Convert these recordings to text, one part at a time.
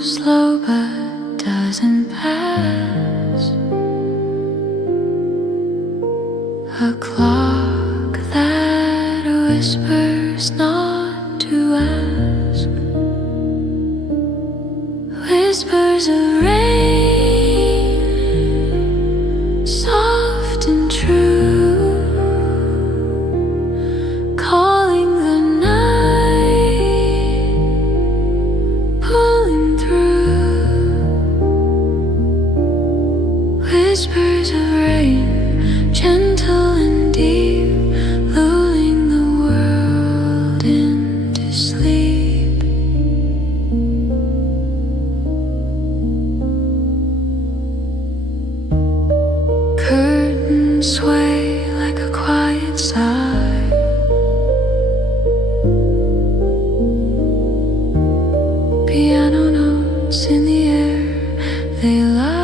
slow but doesn't pass. A clock that whispers not to ask. Whispers of rain, soft and true, calling the night, pulling through. Whispers of rain, gentle and deep, lulling the world into sleep. Curtains sway like a quiet sigh. Piano notes in the air, they lie.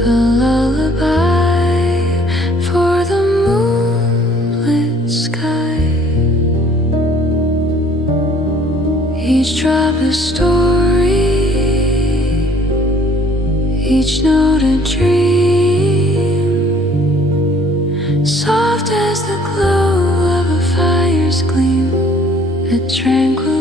A lullaby for the moonlit sky. Each drop a story, each note a dream, soft as the glow of a fire's gleam, a tranquil